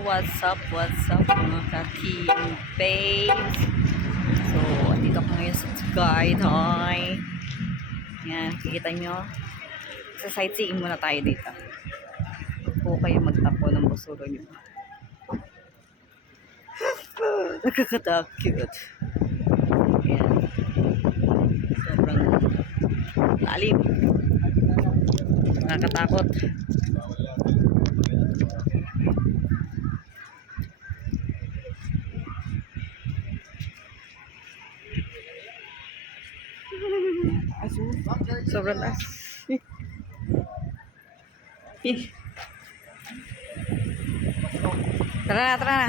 What's up mga ka-team babes? So, andito ko ngayon sa Tagaytay. Yan, kikita nyo. Sa sightseeing muna tayo dito. Huwag po kayo magtapo ng busuro nyo. Nakakatakot. Yan. Sobrang lalim. Nakakatakot. Sobrang taas. Tara na, tara na.